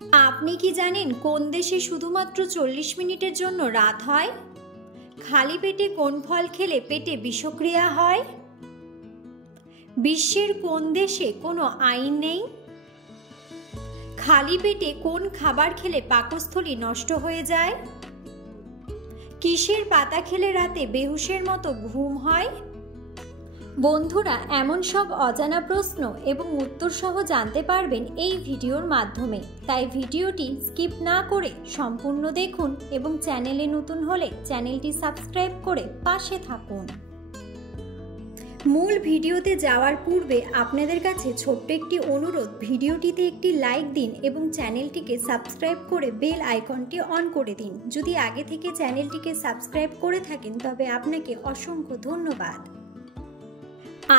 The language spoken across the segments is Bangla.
আপনি কি জানেন কোন দেশে শুধুমাত্র 40 মিনিটের জন্য রাত হয়? খালি পেটে কোন ফল খেলে পেটে বিষক্রিয়া হয়? বিশ্বের কোন দেশে কোনো আইন নেই? খালি পেটে কোন খাবার খেলে পাকস্থলী নষ্ট হয়ে যায়? কিসের পাতা খেলে রাতে বেহুশের মতো ঘুম হয়? বন্ধুরা, এমন সব অজানা প্রশ্ন এবং উত্তর সহ জানতে পারবেন এই ভিডিওর মাধ্যমে, তাই ভিডিওটি স্কিপ না করে সম্পূর্ণ দেখুন এবং চ্যানেলে নতুন হলে চ্যানেলটি সাবস্ক্রাইব করে পাশে থাকুন। মূল ভিডিওতে যাওয়ার পূর্বে আপনাদের কাছে ছোট্ট একটি অনুরোধ, ভিডিওটিতে একটি লাইক দিন এবং চ্যানেলটিকে সাবস্ক্রাইব করে বেল আইকনটি অন করে দিন। যদি আগে থেকে চ্যানেলটিকে সাবস্ক্রাইব করে থাকেন তবে আপনাকে অসংখ্য ধন্যবাদ।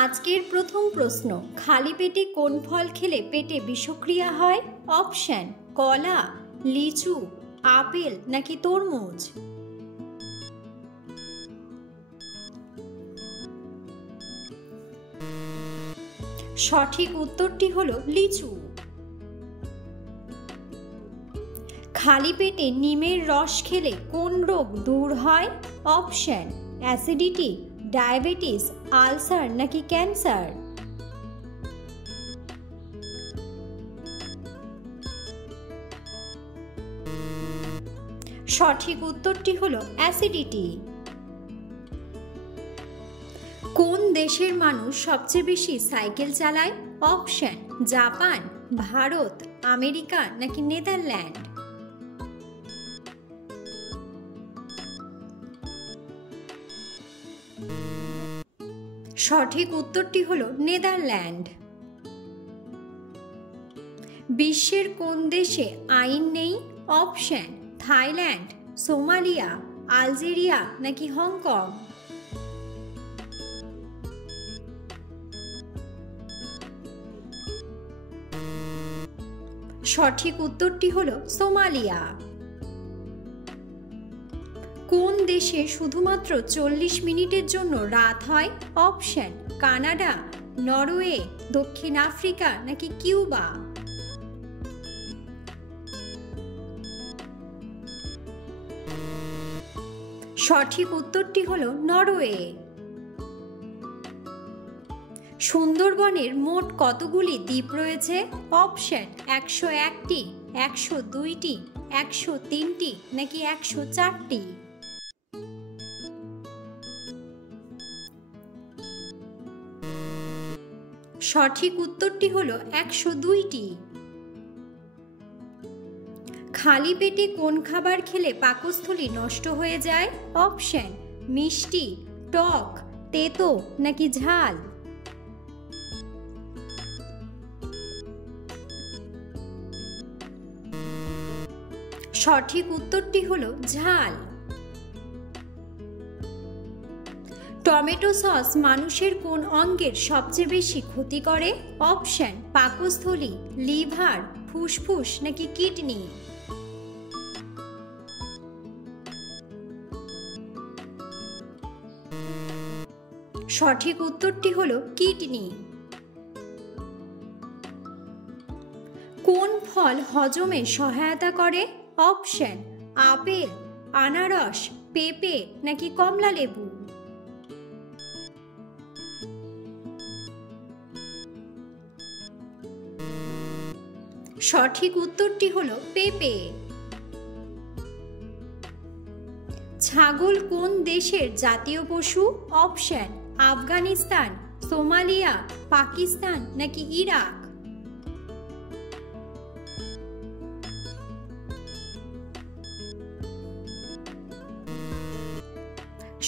আজকের প্রথম প্রশ্ন, খালি পেটে কোন ফল খেলে পেটে বিষক্রিয়া হয়? অপশন: কলা, লিচু, আপেল নাকি তরমুজ? সঠিক উত্তরটি হলো লিচু। খালি পেটে নিমের রস খেলে কোন রোগ দূর হয়? অপশন: অ্যাসিডিটি, ডায়াবেটিস, আলসার নাকি ক্যান্সার? সঠিক উত্তরটি হলো অ্যাসিডিটি। কোন দেশের মানুষ সবচেয়ে বেশি সাইকেল চালায়? অপশন: জাপান, ভারত, আমেরিকা নাকি নেদারল্যান্ড? সঠিক উত্তরটি হলো নেদারল্যান্ড। বিশ্বের কোন দেশে আইন নেই? অপশন: থাইল্যান্ড, সোমালিয়া, আলজেরিয়া নাকি হংকং? সঠিক উত্তরটি হলো সোমালিয়া। কোন দেশে শুধুমাত্র 40 মিনিটের জন্য রাত হয়? অপশন: কানাডা, নরওয়ে, দক্ষিণ আফ্রিকা নাকি কিউবা? সঠিক উত্তরটি হলো নরওয়ে। সুন্দরবনের মোট কতগুলি দ্বীপ রয়েছে? অপশন: 101টি, 102টি, 103টি নাকি 104টি? সঠিক উত্তরটি হলো 102টি। খালি পেটে কোন খাবার খেলে পাকস্থলী নষ্ট হয়ে যায়? অপশন: মিষ্টি, টক, তেতো নাকি ঝাল? সঠিক উত্তরটি হলো ঝাল। টমেটো সস মানুষের কোন অঙ্গের সবচেয়ে বেশি ক্ষতি করে? অপশন: পাকস্থলী, লিভার, ফুসফুস নাকি কিডনি? সঠিক উত্তরটি হলো কিডনি। কোন ফল হজমে সহায়তা করে? অপশন: আপেল, আনারস, পেঁপে নাকি কমলা লেবু? সঠিক উত্তরটি হলো পেঁপে। ছাগল কোন দেশের জাতীয় পশু? অপশন: আফগানিস্তান, সোমালিয়া, পাকিস্তান নাকি ইরাক?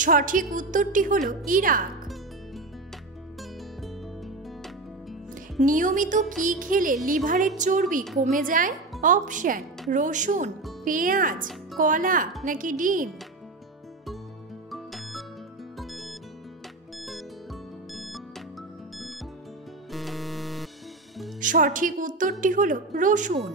সঠিক উত্তরটি হলো ইরাক। নিয়মিত কি খেলে লিভারের চর্বি কমে যায়? অপশন: রসুন, পেঁয়াজ, কলা নাকি ডিম? সঠিক উত্তরটি হলো রসুন।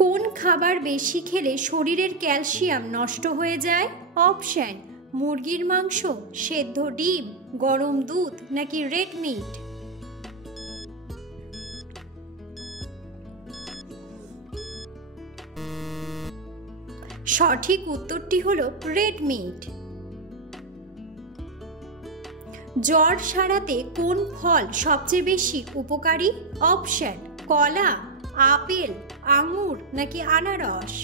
কোন খাবার বেশি খেলে শরীরের ক্যালসিয়াম নষ্ট হয়ে যায়? অপশন: মুরগির মাংস, সেদ্ধ ডিম, গরম দুধ নাকি রেড মিট? সঠিক উত্তরটি হলো রেড মিট। জ্বর সারাতে কোন ফল সবচেয়ে বেশি উপকারী? অপশন: কলা, আপেল, আঙুর নাকি আনারস।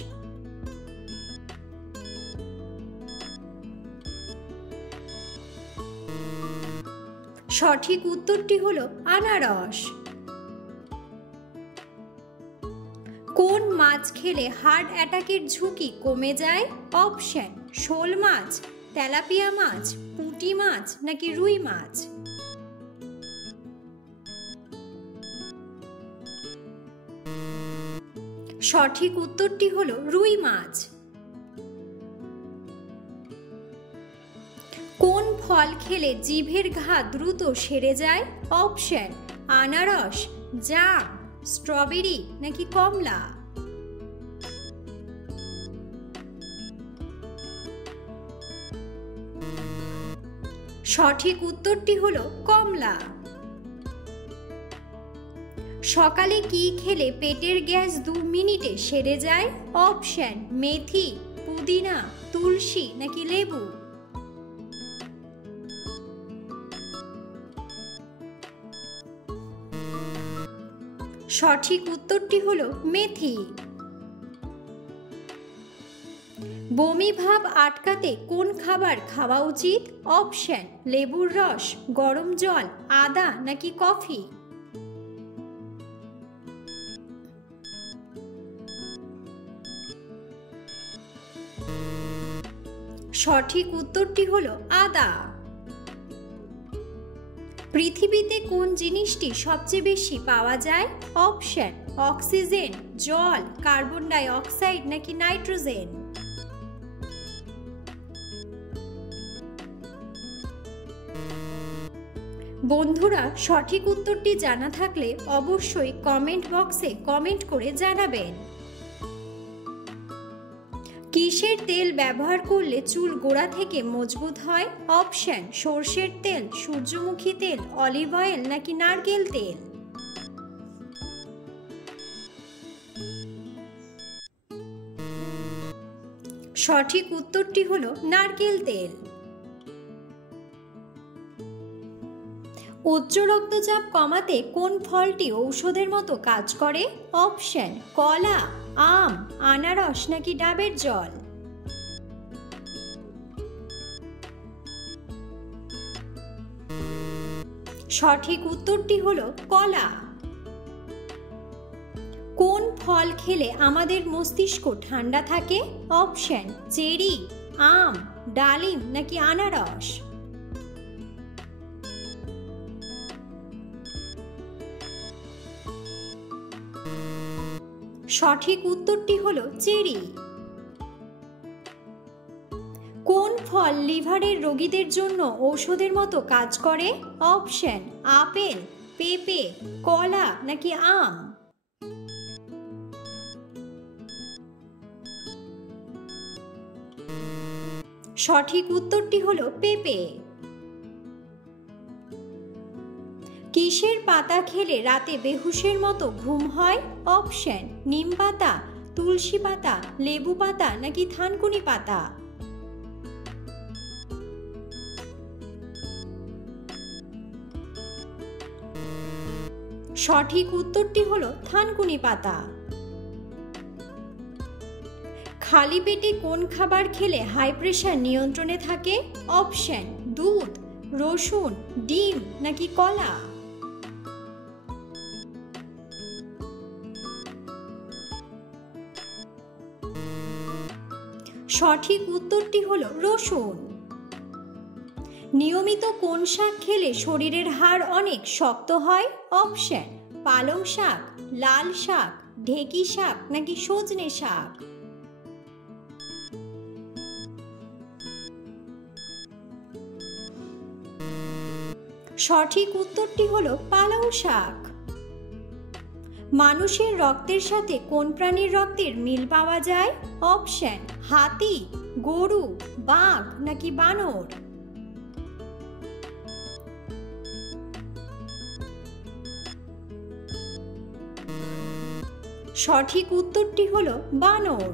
সঠিক উত্তরটি হলো আনারস। কোন মাছ খেলে হার্ট অ্যাটাকের ঝুঁকি কমে যায়? অপশন: শোল মাছ, তেলাপিয়া মাছ, পুঁটি মাছ নাকি রুই মাছ। সঠিক উত্তরটি হলো রুই মাছ। কোন ফল খেলে জিভের ঘা দ্রুত সেরে যায়? অপশন: আনারস, জাম, স্ট্রবেরি নাকি কমলা। সঠিক উত্তরটি হলো কমলা। সকালে কি খেলে পেটের গ্যাস 2 মিনিটে সেরে যায়? অপশন: মেথি, পুদিনা, তুলসী নাকি লেবু। সঠিক উত্তরটি হলো মেথি। বমি ভাব আটকাতে কোন খাবার খাওয়া উচিত? অপশন: লেবুর রস, গরম জল, আদা নাকি কফি। সঠিক উত্তরটি হলো আদা। পৃথিবীতে কোন জিনিসটি সবচেয়ে বেশি পাওয়া যায়? অপশন: অক্সিজেন, জল, কার্বন ডাই অক্সাইড নাকি নাইট্রোজেন। বন্ধুরা, সঠিক উত্তরটি জানা থাকলে অবশ্যই কমেন্ট বক্সে কমেন্ট করে জানাবেন। কিসের তেল ব্যবহার করলে চুল গোড়া থেকে মজবুত হয়? অপশন: সরষের তেল, সূর্যমুখী তেল, অলিভ অয়েল নাকি নারকেল তেল। সঠিক উত্তরটি হলো নারকেল তেল। উচ্চ রক্তচাপ কমাতে কোন ফলটি ঔষধের মতো কাজ করে? অপশন: কলা, আম, আনারস নাকি ডাবের জল। সঠিক উত্তরটি হলো কলা। কোন ফল খেলে আমাদের মস্তিষ্ক ঠান্ডা থাকে? অপশন: চেরি, আম, ডালিম নাকি আনারস। সঠিক উত্তরটি হলো চেরি। কোন ফল লিভারের রোগীদের জন্য ঔষধের মতো কাজ করে? অপশন: আপেল, পেঁপে, কলা নাকি আম। সঠিক উত্তরটি হলো পেঁপে। কিসের পাতা খেলে রাতে বেহুশের মতো ঘুম হয়? অপশন: নিম পাতা, তুলসী পাতা, লেবু পাতা নাকি থানকুনি পাতা। সঠিক উত্তরটি হলো থানকুনি পাতা। খালি পেটে কোন খাবার খেলে হাই প্রেশার নিয়ন্ত্রণে থাকে? অপশন: দুধ, রসুন, ডিম নাকি কলা। সঠিক উত্তরটি হলো রসুন। নিয়মিত কোন শাক খেলে শরীরের হাড় অনেক শক্ত হয়? অপশন: পালং শাক, লাল শাক, ঢেঁকি শাক নাকি সজনে শাক। সঠিক উত্তরটি হলো পালং শাক। মানুষের রক্তের সাথে কোন প্রাণীর রক্তের মিল পাওয়া যায়? অপশন: হাতি, গরু, বাঘ নাকি বানর। সঠিক উত্তরটি হলো বানর।